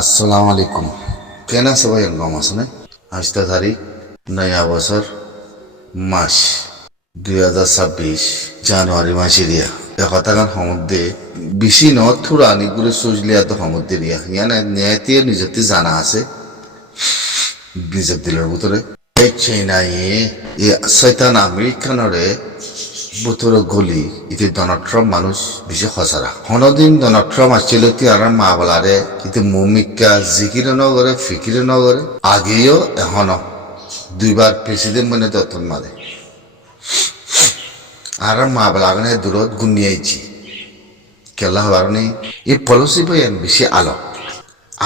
আসসালামু আলাইকুম। কেন সবাই গম আছে না? আজ তারিখ নয়া বছর মাস 2026 জানুয়ারি মাসে দিয়া কথাগান সমুদ্রে বেশি ন থোড়া নিগুলো সুজলিয়া তো সমুদ্রে দিয়া ইয়ানে ন্যায়তিয়ে নিজতে জানা আছে নিজের দিলের ভিতরে এই চাইনায়ে এ শয়তান আমেরিকানরে বুতরে গলি ইতি ডোনাল্ড ট্রাম্প মানুষ বেশি খসারা হনদিন ডোনাল্ড ট্রাম্প আসছিল কি আর মা বলারে কিন্তু মমিকা জিকিরে নগরে ফিকিরে নগরে আগেও এখনো দুইবার প্রেসিডেন্ট বনে দত্তন মারে আর মা বলাগনে দূরত গুনিয়াইছি কেলা হবার নেই এই পলিসি বয়ান বেশি আলো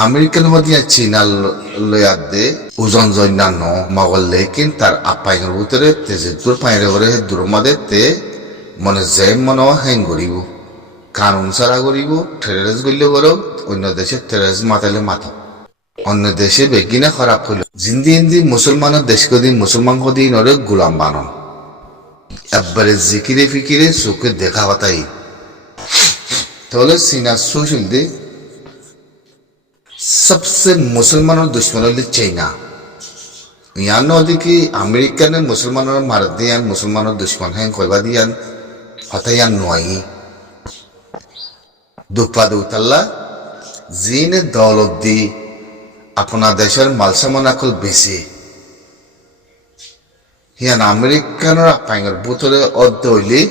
আমেরিকান মধ্যে চীনা লয়ার দে ওজন জন্যা ন মগল লেকিন তার আপাইনের ভিতরে তেজে দূর পাইরে করে দূর মাদে তে মনে যে মনে হ্যাং করিব কানুন ছাড়া করিব টেরারিস্ট গল্য করো অন্য দেশে টেরারিস্ট মাতালে মাথা অন্য দেশে বেগিনে খারাপ হইল জিন্দি হিন্দি মুসলমানের দেশ কদিন মুসলমান কদিন ওরে গোলাম বানন একবারে জিকিরে ফিকিরে চোখে দেখা পাতাই তাহলে চীনা সোশ্যাল দে सबसे मुसलमानों दुश्मनों ले चाइना यहाँ न होती कि अमेरिका ने मुसलमानों मार दिया मुसलमानों दुश्मन हैं कोई बात यान होता यान नुआई दुखपा दुतल्ला जीन दौलत दी अपना देशर मालसामान अकल बेचे यान अमेरिका न अपाइंगर बुतरे और दोइली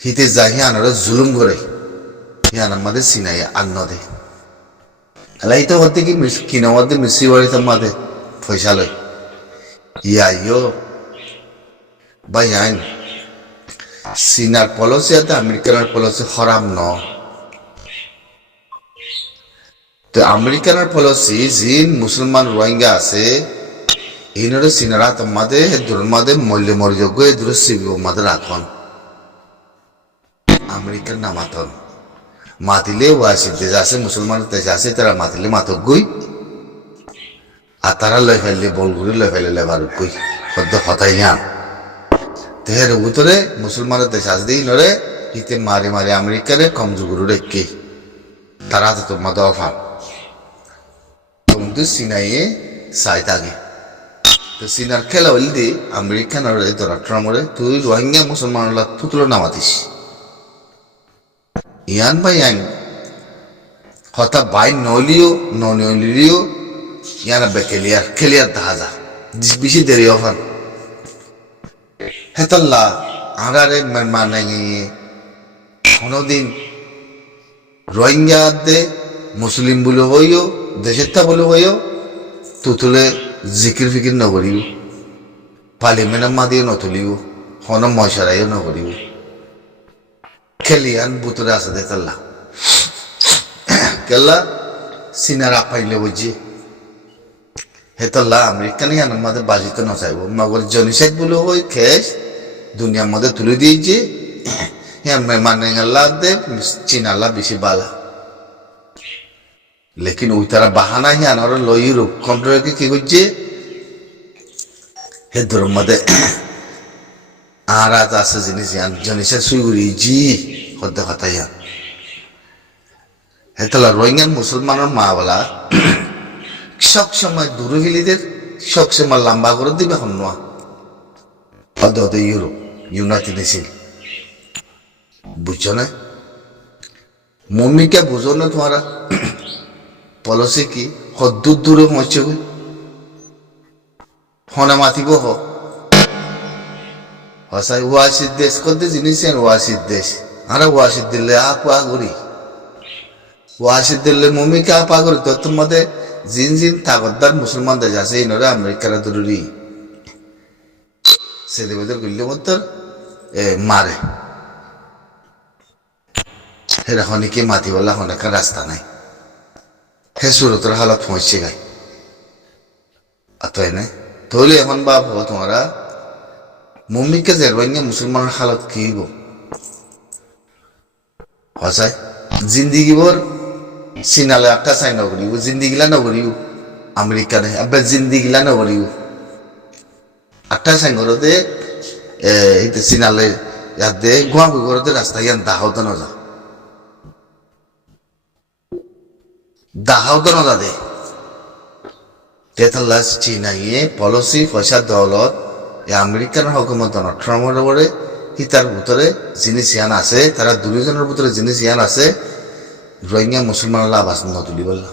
हिते जाहियान और जुलुम करे यान मदे सिनाई अन्नो दे अलाई तो होते कि किनवत मिसी वाली तो मादे पैसा ले या यो भाई आइन सीनार पॉलिसी आता अमेरिकन पॉलिसी खराब न तो अमेरिकन पॉलिसी जिन मुसलमान रोहिंग्या से इन्होंने सीनारा तो मादे दूर मादे मूल्य मर्यादा को दूर सिविल मादे राखन अमेरिकन ना मातन मातिले वासिद देजासे मुसलमान देजासे तेरा मातिले मातक गुई आतारा लेफेले बोलगुरी लेफेले लेबार गुई खद्द खताइया तेरे उतरे मुसलमान देजासे दी नरे इते मारे मारे अमेरिका रे कमजुगुरु रेक्की तारा तो मदोफा तुम तो सिनाये साइतागे तो सिनार खेला वल्दी अमेरिका नरे डोनाल्ड ट्रम्प रे तू रोहिंग्या मुसलमान ला तुतलो नामातिस ইয়ান ভাই আইন হতা বাই নলিও নলিও ইয়ানা বেকেলিয়ার দাহাজা বেশি দেরি হন হেতাল্লা আগারে মানে কোনদিন রোহিঙ্গা দে মুসলিম বলে হইও দেশের তা বলে হইও তুতুলে জিকির ফিকির নগরিও পার্লিমেন্টের মাদিও নতুলিও হন ময়সারাইও নগরিও খেলিয়ান বুতরে আছে দেতাল্লা কেলা সিনারা পাইলে বুঝি হেতাল্লা আমেরিকান ইয়ান মধ্যে বাজিতে ন চাইব মগর জনিসাইড বলে হই খেস দুনিয়ার মধ্যে তুলে দিয়েছে ইয়ান মানে আল্লাহ দে চীনাল্লা বেশি বালা লেকিন ওই তারা বাহানা ইয়ান আর লই রূপ কন্ট্রোলকে কি করছে হে ধর্ম মধ্যে আর আজ আছে জিনিস ইয়ান জনিসা সুইগুরি জি হতে কথা ইয়ান হেতলা রোহিঙ্গান মুসলমানের মা বলা সব সময় দূরহিলিদের সব সময় লম্বা করে দিবে এখন নোয়া হতে হতে ইউরোপ ইউনাইটেড নেশন বুঝছো না মম্মিকে বুঝো না তোমারা পলিসি কি হদ্দুর দূরে মরছে হনে মাতিব হ হসাই ওয়াসিদ দেশ করতে জিনিস ওয়াসিদ দেশ আরে ওয়াসিদ দিল্লে আপা করি ওয়াসিদ দিল্লে মমিকে আপা করি তো তোমাদের জিন জিন তাগতদার মুসলমান দেশ আছে ইনরে আমেরিকার জরুরি সেদেবেদের গল্লে মতো মারে হেরা হনিকে মাতিবলা হনেকার রাস্তা নাই হে সুরতর হালত পৌঁছে গাই অতএব নাই তাহলে এখন বাপ হো তোমরা মুম্মিকে যে রোহিঙ্গা মুসলমানের হালত কি হইব হসাই জিন্দিগি ভর চীনালে একটা চাই নগরিব জিন্দিগিলা নগরিব আমেরিকানে আবার জিন্দিগিলা নগরিব একটা চাই ঘরতে এইতে চীনালে ইয়াতে গুয়া ঘরতে রাস্তা ইয়ান দাহত নজা দাহাও তো না দে তেতাল্লা চীনাইয়ে পলিসি পয়সা দৌলত আমেরিকান হকুমত ডোনাল্ড ট্রাম্পের উপরে তার ভিতরে জিনিস ইয়ান আছে তারা দুজনের ভিতরে জিনিস ইয়ান আছে রোহিঙ্গা মুসলমানরা আবাস নতুলি বলল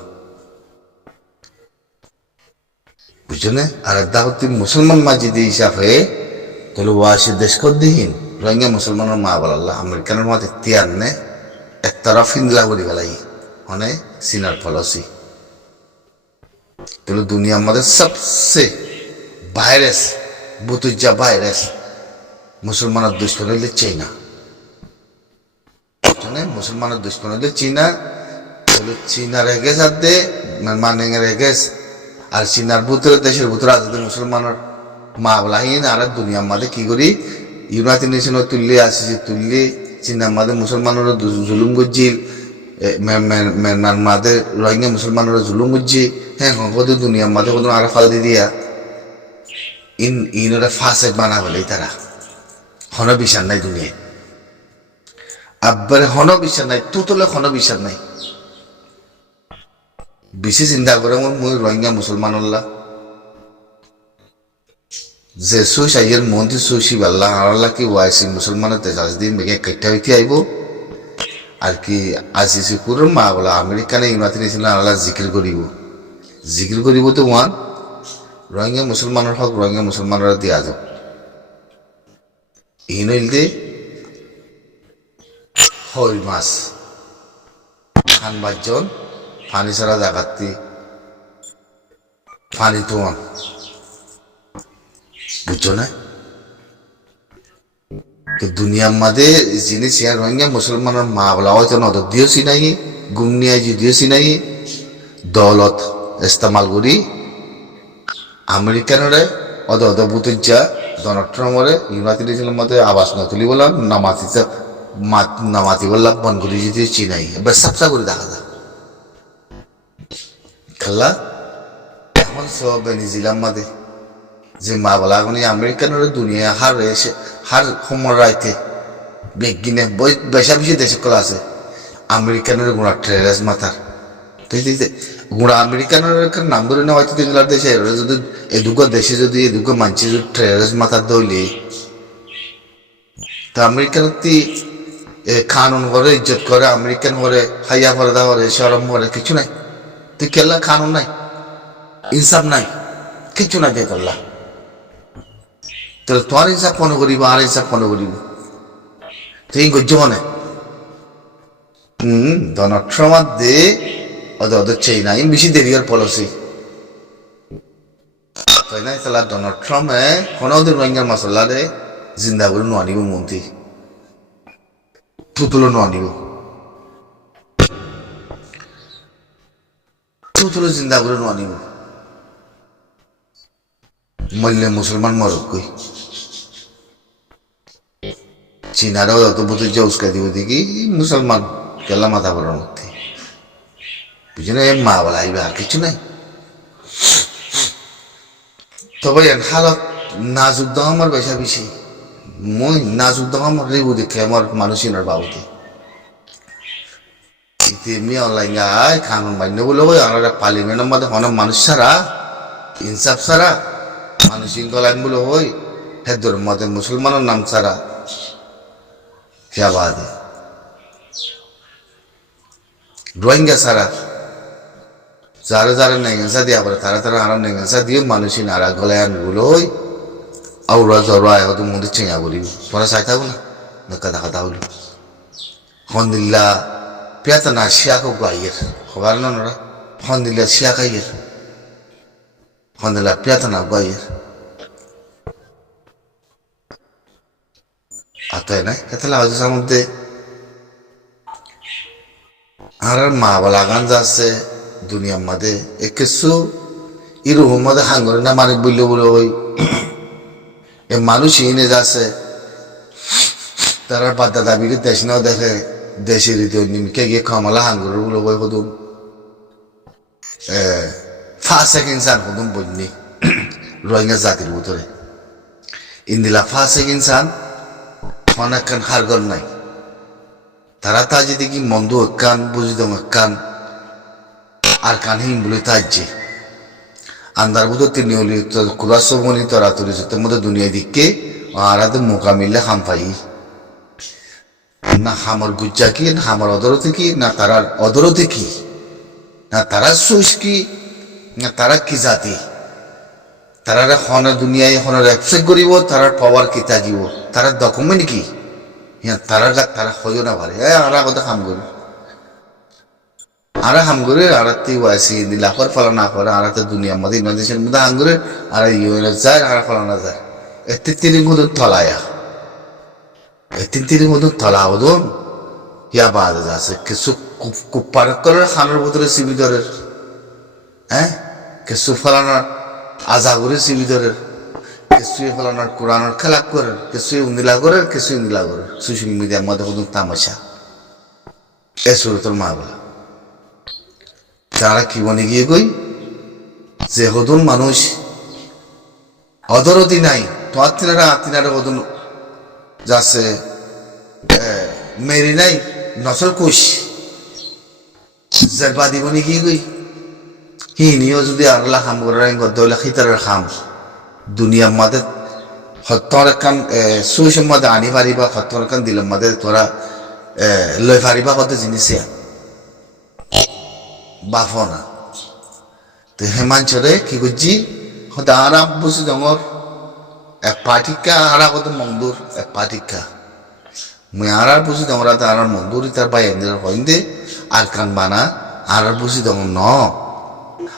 বুঝনে আর দাহতি মুসলমান মাজিদি হিসাবে তাহলে ওয়াসি দেশ কদ্দিহীন রোহিঙ্গা মুসলমানের মা বলাল্লাহ আমেরিকানের মত তিয়ার নে এক তরফ হিন্দলা করি বেলাই মানে সিনার পলিসি তাহলে দুনিয়ার মধ্যে সবচেয়ে ভাইরাস বুতুজা ভাইরাস মুসলমানের দুশ্মন হইলে চীনা মুসলমানের দুশ্মন হইলে চীনা তাহলে চীনার এগেস আর দে মানে এগেস আর চীনার ভিতরে দেশের ভিতরে আজাদের মুসলমানের মা বলাহীন আর দুনিয়ার মাঝে কি করি ইউনাইটেড নেশনের তুললে আসিছে তুললে চীনার মাঝে মুসলমানের জুলুম গজ্জিল মেনমার মাঝে রোহিঙ্গা মুসলমানের জুলুম গজ্জি হ্যাঁ কত দুনিয়ার মাঝে কত আর ফাল দি দিয়া ইনরা ফাঁসে বানা বলে তারা হন বিচার নাই দুনিয়ায় আব্বারে হন বিচার নাই তুতলে হন বিচার নাই বেশি চিন্তা করে মই রোহিঙ্গা মুসলমানল্লাহ যে সুইস আইয়ের মন্ত্রী সুইসি বাল্লা আল্লাহ কি ওয়াইসি মুসলমানের তেজাজ দিন বেগে কেটে হইতে আইব আর কি আসিসি পুরো মা বলা আমেরিকানে ইউনাইটেড নেশন আল্লাহ জিকির করিব তো ওয়ান রোহিঙ্গা মুসলমানের হক রোহিঙ্গা মুসলমানরা দিয়া যাও এই নইলতে হই মাছ খান বাজন পানি ছাড়া জাগাতি পানি তোয়ান বুঝছো না তো দুনিয়ার মাঝে জিনিস ইয়ার রোহিঙ্গা মুসলমানের মা বলা হয়তো নদ দিয়েছি নাই গুমনিয়া দিয়েছি নাই দৌলত ইস্তেমাল করি আমেরিকানরে অদভূতজ্জা ডোনাল্ড ট্রাম্পরে ইউনাইটেড নেশনের মধ্যে আবাস নতুলি বললাম নামাতি বললাম বন করি যদি চিনাই এবার সাপসা করে দেখা যায় খেলা এখন সব নিজিলাম মাদে যে মা বলা এখন আমেরিকানের দুনিয়া হার সময় রাইতে বেগিনে বেশা বেশি দেশে কলা আছে আমেরিকানের গুণা ট্রেরাস মাথার গুণা আমেরিকানের নাম ধরে না হয়তো তিনলার দেশে যদি এদুকো দেশে যদি এদুকো মানছি যদি ট্রেরাস মাথার দইলে তো আমেরিকান কানুন করে ইজ্জত করে আমেরিকান করে হাইয়া পর্দা করে সরম করে কিছু নাই তুই কেল্লা কানুন নাই ইনসাফ নাই কিছু নাই দিয়ে করলা তাহলে তোমার ইনসাফ ফোন করিব আর ইনসাফ ফোন করিব তুই গজ্য মনে ডোনাল্ড ট্রাম্প দে ওদের চাই না বেশি দেরি আর পলিসি তাই না তাহলে ডোনাল্ড ট্রাম্পে কোনো ওদের রোহিঙ্গার মশলা দে জিন্দা করে নোয়া নিব মন্ত্রী তুতুলো নোয়া নিব তুতুলো জিন্দা করে নোয়া নিব মরলে মুসলমান মরক কই চীনারাও যত বুঝে যে উস্কা দিব দেখি মুসলমান কেলা মাথা বলার মধ্যে বুঝে না মা বলা আইবে আর কিছু নাই তবে হালত নাজুক দাম আমার বেশা বেশি মই নাজুক দাম আমার রেবু দেখে আমার মানুষের বাবুতে এমনি অনলাইন আয় খানুন বান্য বলে ওই আমরা পার্লিমেন্টের মধ্যে অনেক মানুষ ছাড়া ইনসাফ ছাড়া মানুষ ইনকলাইন বলে ওই হেদর মধ্যে মুসলমানের নাম ছাড়া क्या बात है রোহিঙ্গা ছাড়া যারা যারা নেগেন্সা দিয়া পরে তারা তারা আরাম নেগেন্সা দিয়ে মানুষই নারা গলায় আনগুলো ওই আউরা জরা হয়তো মন্দির চেঙা বলি তোরা চাই থাকো না দেখা দেখা তাহলে হন্দিল্লা পেতা না শিয়াকে গাইয়ের খবর না ওরা হন্দিল্লা শিয়া খাইয়ের হন্দিল্লা পেতা না গাইয়ের আতাই না কেতলা হাজার মধ্যে আর মা বলা গান যাচ্ছে দুনিয়ার মাঝে কিছু ইরকম মধ্যে হাঙ্গরে না মানে বললে বলে ওই এ মানুষ এনে যাচ্ছে তারা বাদ্দা দাবিকে দেশ নাও দেখে দেশের নিমিকে গিয়ে খামালা হাঙ্গরে বলে ওই কদম ফাঁসে ইনসান কদম বলনি রোহিঙ্গা জাতির ভিতরে ইন্দিলা ফাঁসে ইনসান অনেকক্ষণ হারগর নাই তারা তা যদি কি মন্দ কান বুঝি দম কান আর কান হিম বলে তাজ্যে আন্দার বুধ তিনি হলি কুরাসবনি তরা তুলি যেতে মধ্যে দুনিয়া দিককে আরাতে মোকা মিললে হাম পাই না হামর গুজ্জা কি না হামর অদরতে কি না তারার অদরতে কি না তারা সুস কি না তারা কি জাতি তারা হন দুনিয়ায় হন রেপসেক করিব তারা পাওয়ার কি তাজিব তারা ডকুমেন্ট কি তারা তারা হইও না পারে আরা কথা হাম করি আরা হাম করে আরাতে ওয়াসি লাখর ফলানা করে আরাতে দুনিয়ার মধ্যে দেশের মধ্যে হাম করে আর ইউএন যায় আর ফলানা যায় এতে তিনি মধ্যে তলায়া তিন তিনের মধ্যে তলা হদন ইয়া বাদ আছে কিছু কুপার করার খানোর ভিতরে সিবি ধরের হ্যাঁ কিছু ফলানোর আজাগুরে সিবি ধরের কিছু ফলানোর কোরআনের খেলা করেন কিছু উন্দিলা করেন কিছু ইন্দিলা করেন সোশ্যাল মিডিয়ার মধ্যে হদন তামাশা এ সুরতর মা বলা যারা কি বনে গিয়ে কই যে হদন মানুষ অদরতি নাই তোমার তিনারা হদন যাচ্ছে মেরি নাই নসল কোষ জরবা দিবনি কি গই হিনিও যদি আল্লাহ হাম করে গদ্দলা খিতারের খাম দুনিয়ার মাঝে হত্তর কান সুইসের মধ্যে আনি পারিবা হত্তর কান দিলের মধ্যে তোরা লই পারিবা কত জিনিসে বাফ না তো হেমাঞ্চলে কি করছি হতে আরাম বসে ডর এক পাটিকা আরা কত মন্দুর এক পাটিকা মুই আর বুঝি তোমরা তো আর মন্দুরি তার পাই এদের হইন্দে আর কান বানা আর বুঝি দম ন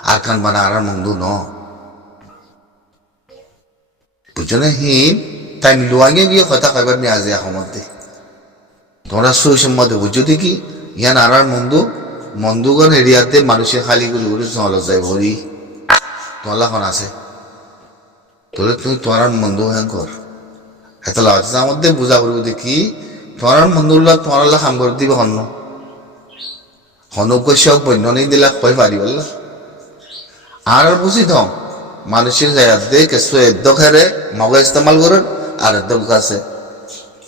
আর কান বানা আর মন্দু ন বুঝছো না হিন তাই লুয়াঙ্গে গিয়ে কথা কইবার নি আজ মধ্যে তোমরা সুইসের মধ্যে বুঝছো দেখি ইয়ান আর মন্দুগণ এরিয়াতে মানুষের খালি গুলি গুলি চলে যায় ভরি তোলা খন আছে তোলে তুমি তোমার মন্দু হ্যাঁ কর এত লাগাচ্ছে মধ্যে বুঝা করবো দেখি তোমার মন্দুল্লাহ তোমার হাম করে দিবে হন্য হনক শখ বন্য নেই দিলা কয় পারি বললা আর বুঝি থম মানুষের জায়গা দিয়ে কিছু এদ্দ খেরে মগ ইস্তেমাল করেন আর এদ্দ কাছে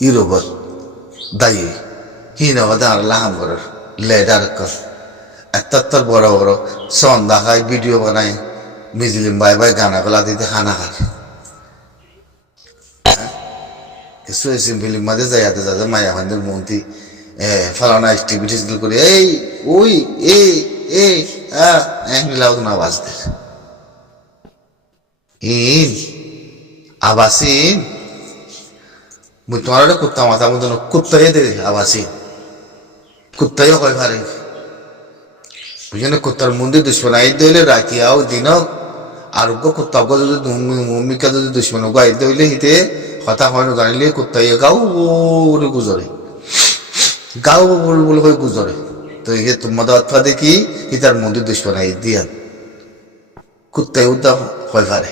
ইউরোপত দায়ী হিন আর হাম করার লেডার কর এত বড় বড় সন্ধ্যা খায় ভিডিও বানায় মিজলিম বাই বাই গানা গলা দিতে খানা খায় কিছু সিম্পলি মাঝে যাইতে যাতে মায়া ফান্দের মন্ত্রী ফালানা অ্যাক্টিভিটিস করে এই ওই এই লাউ না বাজতে ইন আবাসিন মুই তোমার কুত্তা মাথা মতন কুত্তাই দে আবাসিন কুত্তাইও কয় পারে বুঝলেন কুত্তার মন্দির দুশ্মন আই দিলে রাখিয়াও দিন আরোগ্য কুত্তা যদি ভূমিকা যদি দুশ্মন আইতে হইলে হিতে কথা হয় না জানিলে কুত্তাই গাও বলে গুজরে গাও বলে কই গুজরে তো এই তোমাদের অথবা দেখি ইতার মন্দির দুশ্মন আই দিয়া কুত্তাই উদ্দা হয় পারে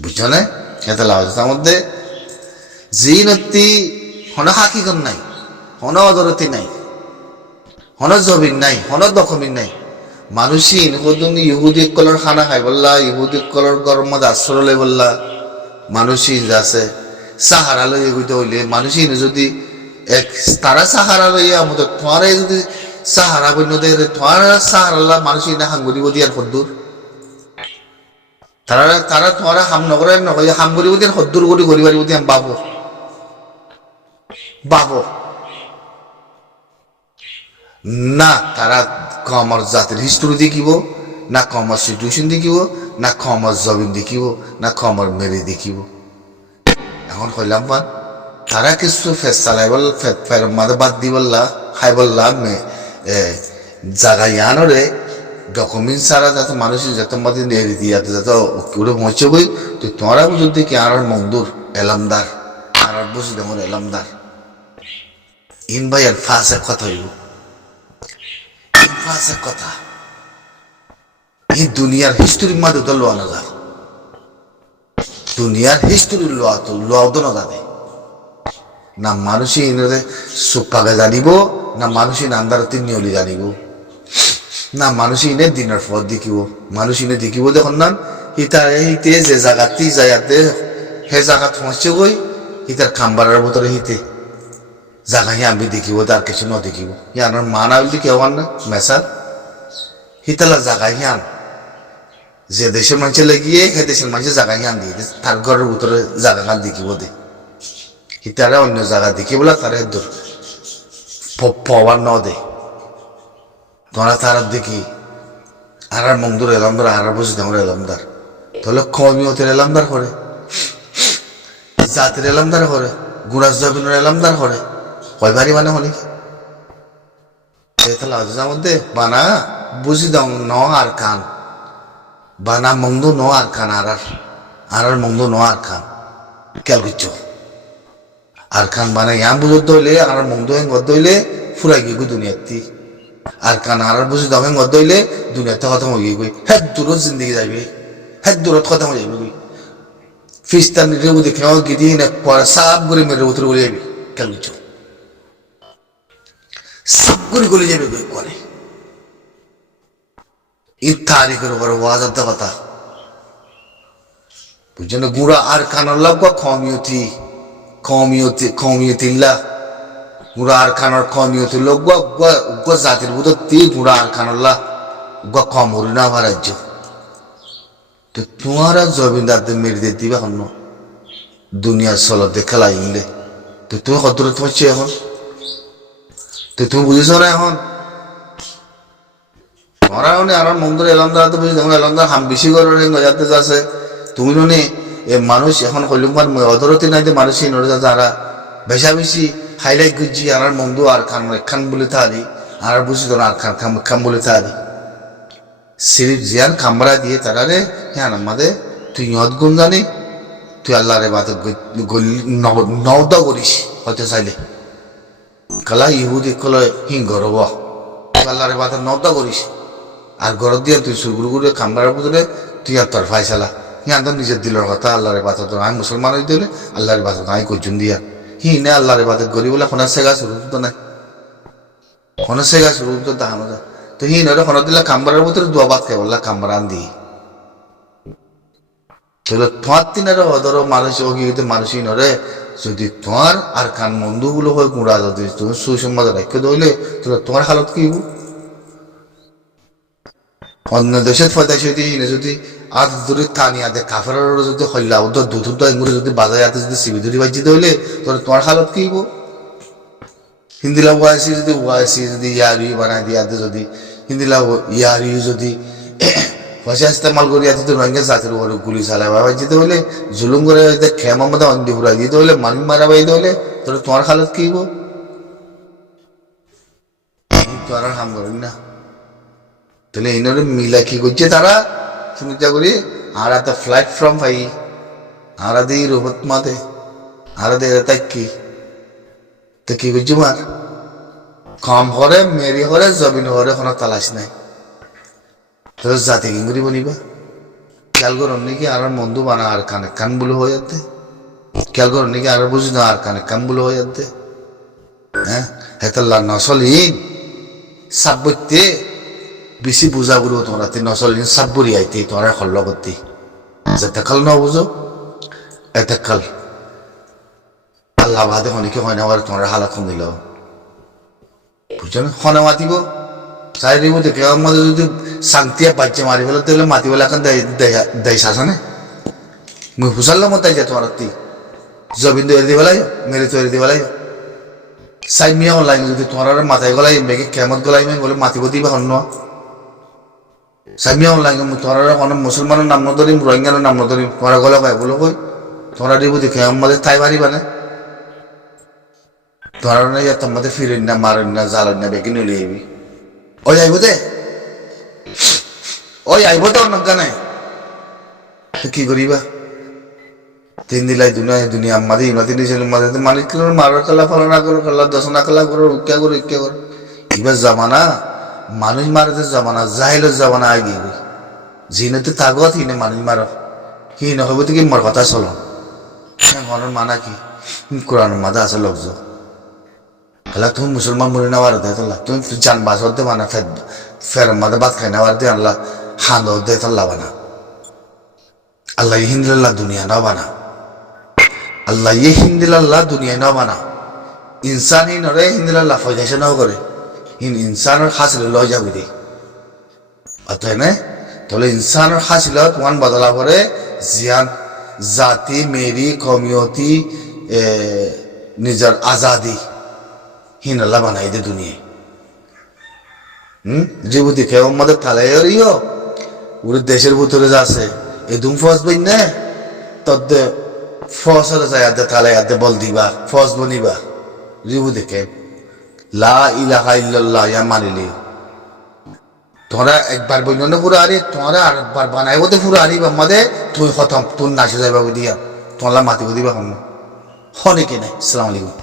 বুঝছো না এটা লাভ তার মধ্যে জিনতি হন হাকিকত নাই হন অদরতি নাই হন জবিন নাই হন দখমিন নাই মানুষই কদম ইহুদি কলর খানা খাই বললা ইহুদি কলর গরম আশ্রয় লই বললা মানুষই আছে সাহারা লই এগুতে হইলে মানুষই যদি এক তারা সাহারা লইয়া আমাদের তোমার যদি সাহারা বন্য দেখে তোমার সাহারা মানুষই না হাঙ্গুরি দিয়ার হদ্দুর তারা তোমার হাম নগরে নকলে হাঙ্গুরি দিয়ার হদ্দুর করি গরিবারি বুঝি আমি বাবো না তারা কমার জাতির হিস্টোরি দেখিব না কমার সিচুয়েশন দেখিব না কমার জবিন দেখিব না কমার মেরে দেখিব এখন কইলাম পান তারা কিছু ফেস চালাই বল ফের মাঝে বাদ দি বললা খাই বললাম জায়গা ইয়ানরে ডকুমেন্ট ছাড়া যাতে মানুষের যত মাঝে নেড়ে দিয়াতে যাতে ওরে পৌঁছে বই তো তোমরা বুঝতে কি আর মন্দুর এলামদার আর বুঝি তোমার এলামদার ইন ভাই আর ফাঁসে কথা হইব ফাঁসে কথা এই দুনিয়ার হিস্টোরির মাঝে তো লোয়া না যায় দুনিয়ার হিস্টোরির লোয়া তো লোয়া তো না যাবে না মানুষই ইনরে সুপাকে জানিব না মানুষই নান্দারতি নিয়লি জানিব না মানুষই ইনে দিনের পর দেখিব মানুষ ইনে দেখিব দেখুন না হিতে যে জায়গাতেই যাইতে হে জায়গাত পৌঁছে গই হিতার খাম্বারের ভিতরে হিতে জায়গা হি আমি দেখিব তার কিছু ন দেখিব ইয়ানোর মা না বলতে কেউ না মেসার হিতালা জাগা হিয়ান যে দেশের মানুষের লাগিয়ে সেই দেশের মানুষের জাগা হিয়ান দিয়ে তার ঘরের ভিতরে জাগা খান দেখিব দে হিতারা অন্য জায়গা দেখিবলা তারা দূর পাওয়ার ন দে তোরা তারা দেখি আর মংদুর এলামদার আর বুঝি তোমার এলামদার তাহলে কমিয়তের এলামদার করে জাতির এলামদার করে গুড়াস জবিনের এলামদার করে কয়বারই মানে হলে তাহলে আজের মধ্যে বানা বুঝি দাও ন আর কান বানা মংদু ন আর কান আর মংদু ন আর কান কেল কিচ্ছু আর খান বানা ইয়াম বুঝত দইলে আর মংদু হেন গদ দইলে ফুরাই গিয়ে দুনিয়াতি আর কান আর বুঝি দাও হেন গদ দইলে দুনিয়াতে খতম হয়ে গই হ্যাঁ দূরত জিন্দগি যাইবে হ্যাঁ দূরত খতম হয়ে যাবে গই ফিস্তান রেবু দেখে গিয়ে না পরে সাপ করে মেরে উতরে বলে যাবি কেন কিছু সাপ করে গলে যাবে গই করে এই তারিখের উপরে ওয়াজার কথা বুঝছেন গুড়া আর কানার লাভ কমিয়তিল্লা গুড়া আর খানার কমিয়তি লোক জাতির বুধ গুড়া আর খানাল্লা কম হরি না রাজ্য তো তোমারা জমিনদারদের মেরে দিয়ে দিবে এখন দুনিয়ার চলতে খেলা ইংলে তো তুমি কত দূরে তোমার এখন তো তুমি বুঝেছ না এখন তোমারা আর মন্দির এলামদার তো বুঝি তোমার এলামদার হাম বেশি করে যাতে আছে তুমি নে এ মানুষ এখন কলিম্বার অধরতি নাই যে মানুষ যারা বেশা বেশি হাইলাইট গুজি আর মন্দু আর খান বলে থারি আর বুঝি তোর আর খান বলে থারি সিরিপ জিয়ান কামরা দিয়ে তারা রে হ্যাঁ আমাদের তুই ইয়ত গুণ জানি তুই আল্লাহ রে বাত নওদা করিস হতে চাইলে কালা ইহুদি কলে হিং গরব আল্লাহ রে বাত নওদা করিস আর গরব দিয়ে তুই সুগুরু করে কামরার ভিতরে তুই আর তোর ফাইসালা হিয়ান তো নিজের দিলের কথা আল্লাহ রে বাত আমি মুসলমান হয়ে দিলে আল্লাহ রে বাত আমি করছুন দিয়া হি নে আল্লাহ রে বাত গরিব বলে খনার সেগা শুরু তো নাই খনার সেগা শুরু তো তাহানো তো হি নরে খনা দিলা কামরার ভিতরে দোয়া বাদ খাই বললা কামরা আন্দি তাহলে তোমার তিনার অদর মানুষ অগিতে মানুষই নরে যদি তোমার আর কান বন্ধুগুলো হয় গুঁড়া যদি তুমি সুসম্বাদ রাখতে দইলে তাহলে তোমার হালত কি হইব অন্য দেশের ফয়দাইছে যদি আজ দূরে টানি আদে কাফের যদি হইলা ওদের দুধুর এগুলো যদি বাজারে হাতে যদি সিবি ধরি বাজি দইলে তাহলে তোমার হালত কি হইব হিন্দিলা ওয়াইসি যদি ইয়ারি বানাই দিয়ে যদি হিন্দিলা ইয়ারি যদি পয়সা ইস্তেমাল করি তো রোহিঙ্গা জাতির উপরে গুলি চালাই বাবা যেতে হলে জুলুম করে খেমার মধ্যে অন্দি ফুরাই দিতে হলে মানুষ মারা বাইতে হলে তাহলে তোমার হালত কি হইব তো আর হাম করেন না তাহলে এইনারে মিলা কি করছে তারা শুনিতা করি আর এত ফ্লাইট ফ্রম ভাই আর দিই রোবত মাতে আর দে তাই কি তো কি করছি মার কম হরে মেরি হরে জমিন হরে কোনো তালাশ নাই তোর জাতি কি করি বনিবা খেয়াল করো নাকি আর বন্ধু বানা আর কানে কান বলে হয়ে যাতে খেয়াল করো নাকি আর বুঝি না আর কানে কান বলে হয়ে যাতে হ্যাঁ হেতাল্লা নসলিন সাব্বইতে বেশি বুঝা বুড়ো তোমরা নসলিন সাব্বরি আইতে তোমরা হল্ল করতে যেতে কাল ন বুঝো এতে কাল আল্লাহ বাদে অনেকে হয় না আর তোমরা হালা কম দিল বুঝছো না হনে মাতিব চারিদিকে দেখে আমাদের যদি শান্তিয়া বাচ্চা মারি ফেলে তাহলে মাতি বলে এখন দেয় শাসনে মুই ফুসাল্লাম তাই যা তোমার জবিন তৈরি দিয়ে বেলাই মেরে তৈরি দিয়ে বেলাই সাই মিয়া অনলাইন যদি তোমার মাথায় গলাই মেঘে কেমত গলাই মেয়ে বলে মাতিব দিবা অন্য সাই মিয়া অনলাইন তোমার কোনো মুসলমানের নাম নধরিম রোহিঙ্গার নাম নধরিম তোমার গলা পাই বলো কই তোমরা দিব দেখে আমাদের তাই মারিবা না তোমার তোমাদের ফিরেন না মারেন না জ্বালেন না বেগে নিলে যাবি ওই আইব দে ওই আইব তো নজ্ঞা নাই কি করিবা তিন দিলাই দুনিয়া আমাদের ইমাতি দিয়েছিল মাঝে মালিক মারার কালা ফলো না করো কালা দশ না কালা করো রুক্কা করো এবার জামানা মানুষ মারাতে জামানা জাহিলের জামানা আগে জিনতে তাগত হিনে মানুষ মারো হি নহব কি মোর কথা চলো মনের মানা কি কোরআন মাদা আছে লগ্জ হলে তুমি মুসলমান মরে নেওয়ার দে তোলা তুমি জান বাসর দে বানা ফের মাদে বাদ খাই নেওয়ার দে আল্লাহ হাঁদ দে তোল্লা বানা আল্লাহ হিন্দিল্লাহ দুনিয়া না বানা আল্লাহ হিন্দিল্লাহ দুনিয়া না বানা ইনসান হি নরে হিন্দিল্লাহ ফয়দাইছে নাও করে ইনসানের হাসিল লয় যাবি দে তাই না? তাহলে ইনসানের হাসিলত ওয়ান বদলা করে জিয়ান জাতি মেরি কমিয়তি নিজের আজাদি হিনাল্লা বানাই দে দুনিয়া জীবতি খেয়ে আমাদের থালাইও ওর দেশের ভিতরে যাচ্ছে এই দুম ফস বই না তদ্দে ফসরে যায় আদে থালাই আদে বল দিবা ফস বনিবা রিবু দেখে লা ইলাহা ইল্লাল্লাহ ইয়া মানিলি তোরা একবার বইল না পুরো আরে তোরা আর একবার বানাইব তো পুরো আরি আমাদের তুই খতম তুই নাচে যাইবা দিয়া তোলা মাতিব দিবা হন হনে কে নাই আসসালামু আলাইকুম।